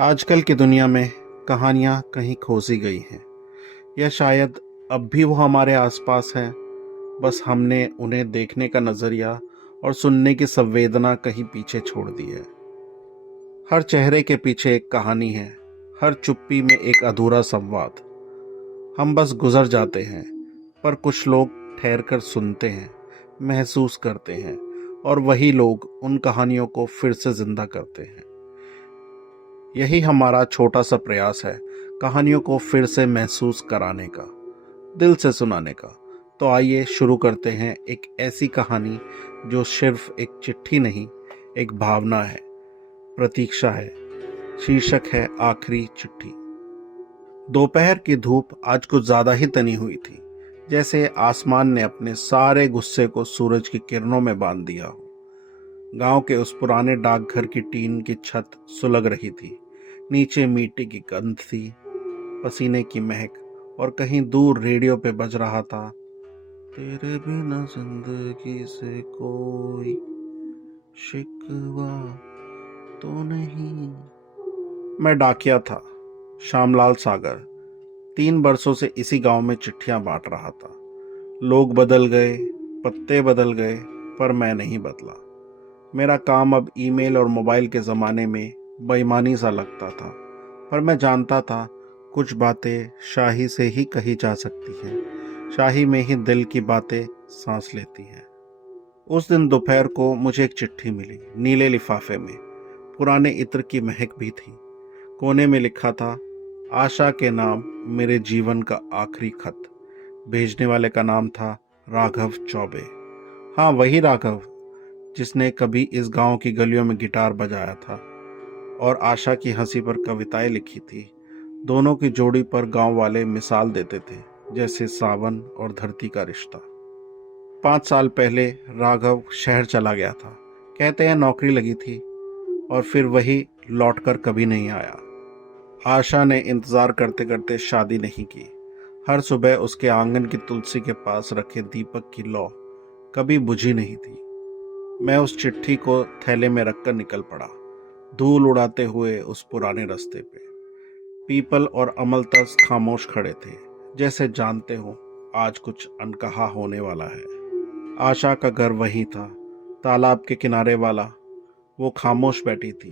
आजकल की दुनिया में कहानियाँ कहीं खो सी गई हैं, या शायद अब भी वो हमारे आसपास हैं, बस हमने उन्हें देखने का नज़रिया और सुनने की संवेदना कहीं पीछे छोड़ दी है। हर चेहरे के पीछे एक कहानी है, हर चुप्पी में एक अधूरा संवाद। हम बस गुजर जाते हैं, पर कुछ लोग ठहर कर सुनते हैं, महसूस करते हैं, और वही लोग उन कहानियों को फिर से जिंदा करते हैं। यही हमारा छोटा सा प्रयास है, कहानियों को फिर से महसूस कराने का, दिल से सुनाने का। तो आइए शुरू करते हैं एक ऐसी कहानी जो सिर्फ एक चिट्ठी नहीं, एक भावना है, प्रतीक्षा है। शीर्षक है आखिरी चिट्ठी। दोपहर की धूप आज कुछ ज्यादा ही तनी हुई थी, जैसे आसमान ने अपने सारे गुस्से को सूरज की किरणों में बांध दिया हो। गांव के उस पुराने डाकघर की टीन की छत सुलग रही थी। नीचे मिट्टी की गंध थी, पसीने की महक, और कहीं दूर रेडियो पे बज रहा था, तेरे बिना जिंदगी से कोई शिकवा तो नहीं। मैं डाकिया था, श्यामलाल सागर। 3 वर्षों से इसी गांव में चिट्ठियां बांट रहा था। लोग बदल गए, पत्ते बदल गए, पर मैं नहीं बदला। मेरा काम अब ईमेल और मोबाइल के ज़माने में बेईमानी सा लगता था, पर मैं जानता था कुछ बातें शाही से ही कही जा सकती हैं। शाही में ही दिल की बातें सांस लेती हैं। उस दिन दोपहर को मुझे एक चिट्ठी मिली, नीले लिफाफे में। पुराने इत्र की महक भी थी। कोने में लिखा था, आशा के नाम, मेरे जीवन का आखिरी खत। भेजने वाले का नाम था राघव चौबे। हाँ, वही राघव जिसने कभी इस गांव की गलियों में गिटार बजाया था और आशा की हंसी पर कविताएं लिखी थी। दोनों की जोड़ी पर गांव वाले मिसाल देते थे, जैसे सावन और धरती का रिश्ता। 5 साल पहले राघव शहर चला गया था। कहते हैं नौकरी लगी थी, और फिर वही लौटकर कभी नहीं आया। आशा ने इंतजार करते करते शादी नहीं की। हर सुबह उसके आंगन की तुलसी के पास रखे दीपक की लौ कभी बुझी नहीं थी। मैं उस चिट्ठी को थैले में रखकर निकल पड़ा, धूल उड़ाते हुए उस पुराने रास्ते पे। पीपल और अमलतास खामोश खड़े थे, जैसे जानते हो आज कुछ अनकहा होने वाला है। आशा का घर वही था, तालाब के किनारे वाला। वो खामोश बैठी थी,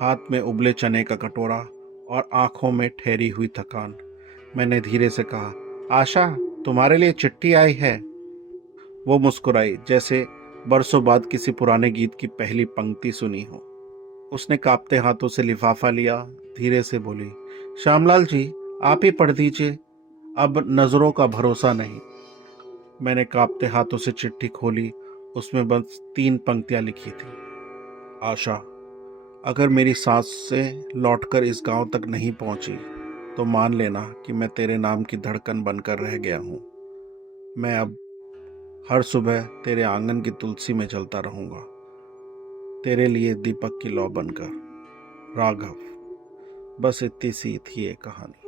हाथ में उबले चने का कटोरा और आंखों में ठहरी हुई थकान। मैंने धीरे से कहा, आशा, तुम्हारे लिए चिट्ठी आई है। वो मुस्कुराई, जैसे बरसों बाद किसी पुराने गीत की पहली पंक्ति सुनी हो। उसने कांपते हाथों से लिफाफा लिया, धीरे से बोली, श्यामलाल जी, आप ही पढ़ दीजिए, अब नजरों का भरोसा नहीं। मैंने कांपते हाथों से चिट्ठी खोली। उसमें बस 3 पंक्तियां लिखी थी। आशा, अगर मेरी सांस से लौटकर इस गांव तक नहीं पहुंची, तो मान लेना कि मैं तेरे नाम की धड़कन बनकर रह गया हूं। मैं अब हर सुबह तेरे आंगन की तुलसी में चलता रहूंगा, तेरे लिए दीपक की लौ बनकर। राघव। बस इतनी सी थी ये कहानी।